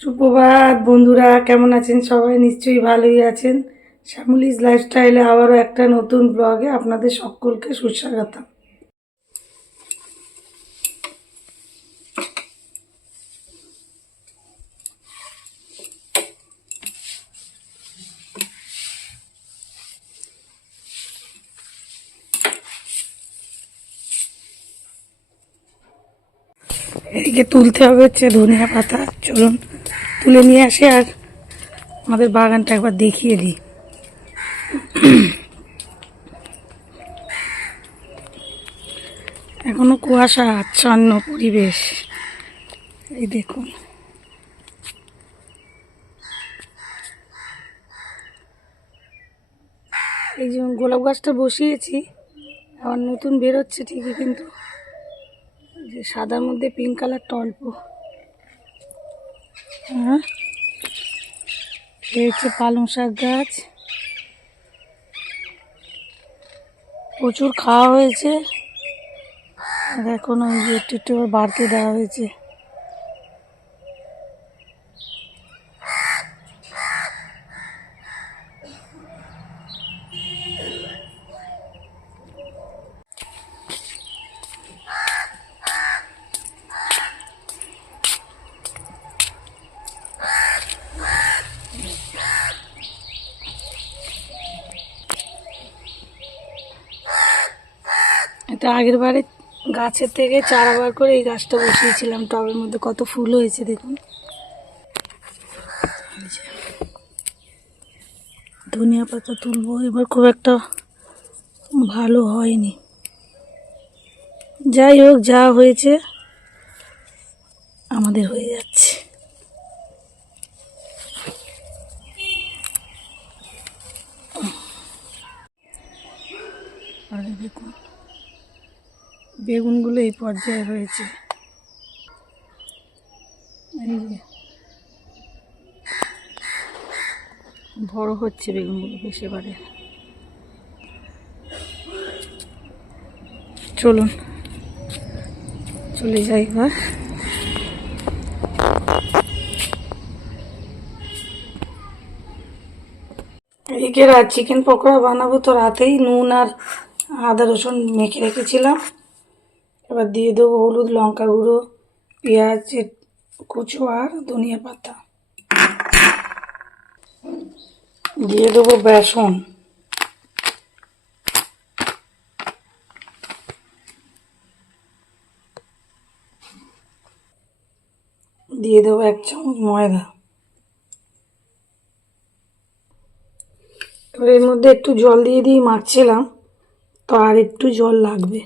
সুপ্রভাত বন্ধুরা, কেমন আছেন? সবাই নিশ্চয়ই ভালোই আছেন। শ্যামলিজ লাইফস্টাইলে আবারও একটা নতুন ব্লগে আপনাদের সকলকে সুস্বাগতম। এদিকে তুলতে হবে হচ্ছে ধনিয়া পাতা। চলুন তুলে নিয়ে আসি আর আমাদের বাগানটা একবার দেখিয়ে দিই। এখনো কুয়াশা আচ্ছন্ন পরিবেশ। এই দেখুন, এই যে গোলাপ গাছটা বসিয়েছি, আবার নতুন বেরোচ্ছে ঠিকই, কিন্তু যে সাদার মধ্যে পিঙ্ক কালারটা অল্প। হ্যাঁ, এই হচ্ছে পালং শাক গাছ, প্রচুর খাওয়া হয়েছে আর এখন ওই যে একটু একটু বাড়তে দেওয়া হয়েছে। এটা আগের বারে গাছের থেকে চারা বার করে এই গাছটা বসিয়েছিলাম টবের মধ্যে, কত ফুল হয়েছে দেখুন। ধনিয়া পাতা তুলবো, এবার খুব একটা ভালো হয়নি। যাই হোক, যা হয়েছে আমাদের হয়ে যাচ্ছে। আর দেখুন বেগুনগুলো এই পর্যায়ে হয়েছে। এই যে বড় হচ্ছে বেগুনগুলো বেশ এবারে। চলুন চলে যাই এবার। এদিকে চিকেন পকোড়া বানাবো, তো রাতেই নুন আর আদা রসুন মেখে রেখেছিলাম। এবার দিয়ে দেবো হলুদ, লঙ্কা গুঁড়ো, পেঁয়াজ কুচো আর ধনিয়া পাতা। দিয়ে দেবো বেসন, দিয়ে দেবো 1 চামচ ময়দা। এবার এর মধ্যে একটু জল দিয়ে দিয়ে মাখছিলাম, তো আর একটু জল লাগবে।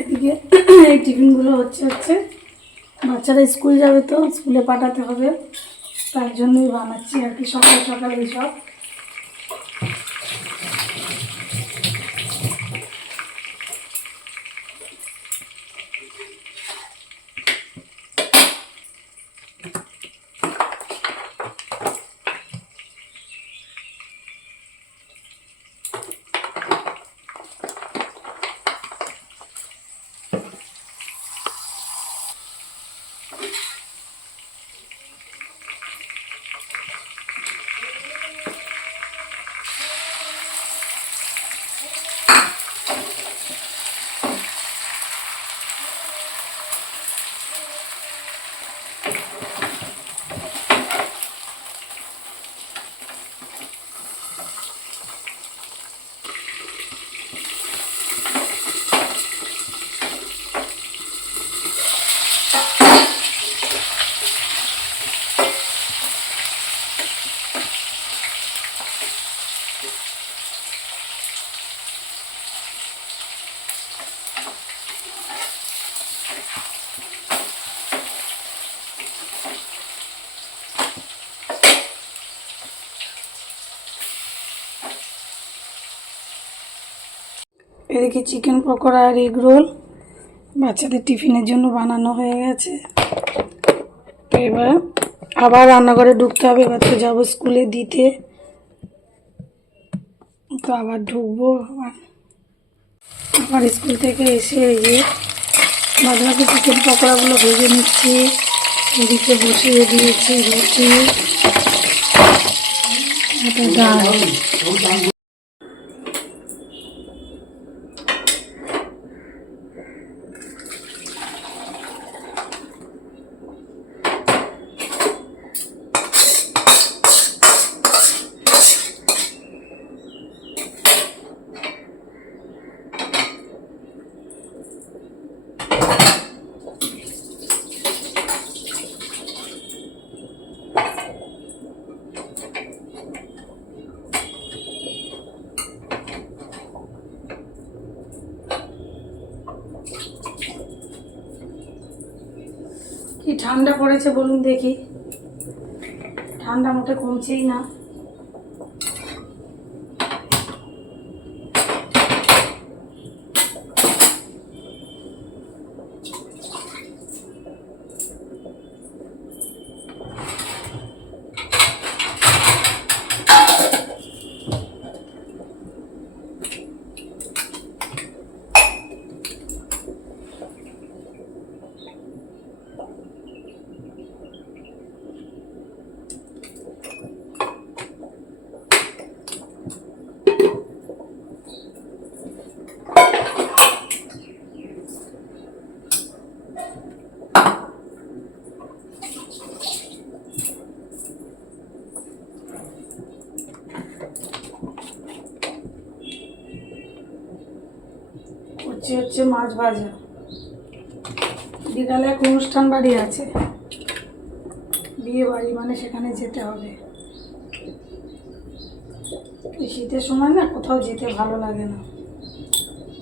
এদিকে এই টিফিনগুলো হচ্ছে বাচ্চারা স্কুল যাবে তো স্কুলে পাঠাতে হবে, তার জন্যই বানাচ্ছি আর কি সকাল সকাল এইসব। এদিকে চিকেন পকোড়া আর এগ রোল বাচ্চাদের টিফিনের জন্য বানানো হয়ে গেছে। তো এবার আবার রান্নাঘরে ঢুকতে হবে, এবার তো যাবো স্কুলে দিতে, তো আবার ঢুকবো। আবার স্কুল থেকে এসে এই যে বাদবাকি চিকেন পকোড়াগুলো ভেজে নিচ্ছি, এদিকে বসিয়ে দিয়েছি রুটি, এটা ডাল। কি ঠান্ডা পড়েছে বলুন দেখি, ঠান্ডা মোটে কমছেই না। হচ্ছে মাছ ভাজা। বিকালে এক অনুষ্ঠান বাড়ি আছে, বিয়ে বাড়ি, মানে সেখানে যেতে হবে। এই শীতের সময় না কোথাও যেতে ভালো লাগে না,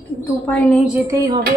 কিন্তু উপায় নেই, যেতেই হবে।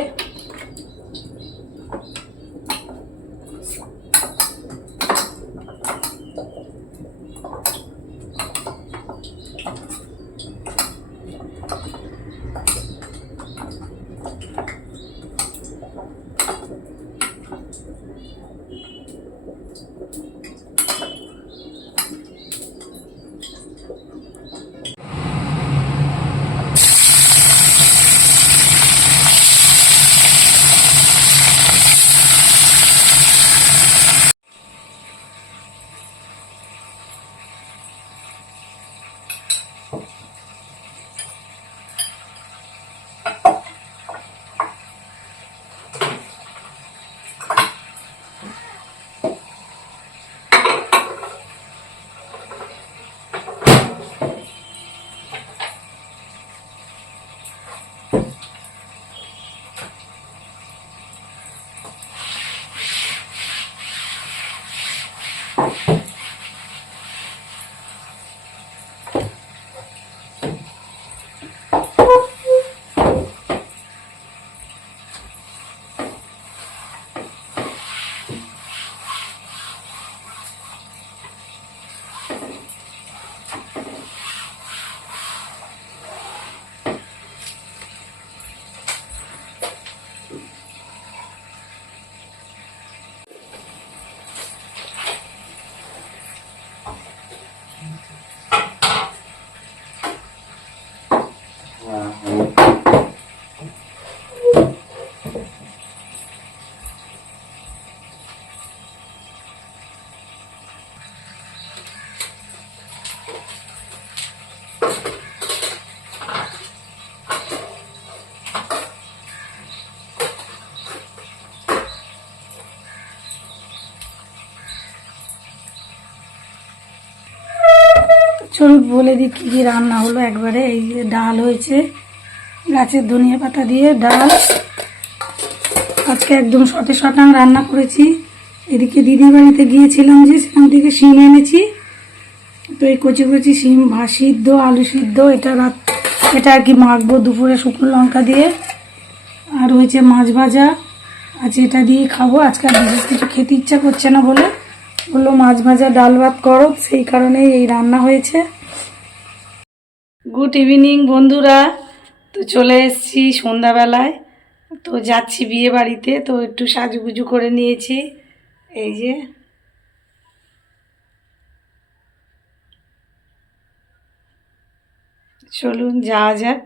চলুন বলে দিই কী কী রান্না হলো একবারে। এই যে ডাল হয়েছে, গাছের ধনিয়া পাতা দিয়ে ডাল, আজকে একদম শটে শটাং রান্না করেছি। এদিকে দিদির বাড়িতে গিয়েছিলাম যে, সেখান থেকে শিম এনেছি, তো এই কচি কচি শিম সিদ্ধ, আলু সিদ্ধ, এটা আর কি মাখবো দুপুরে শুকনো লঙ্কা দিয়ে। আর হয়েছে মাছ ভাজা, আজকে এটা দিয়েই খাবো। আজকে আর বিশেষ কিছু খেতে ইচ্ছা করছে না বলে বললো মাছ ভাজা ডাল ভাত করো, সেই কারণেই এই রান্না হয়েছে। গুড ইভিনিং বন্ধুরা, তো চলে এসেছি সন্ধ্যাবেলায়, তো যাচ্ছি বিয়ে বাড়িতে, তো একটু সাজুগুজু করে নিয়েছি। এই যে চলুন যাওয়া যাক।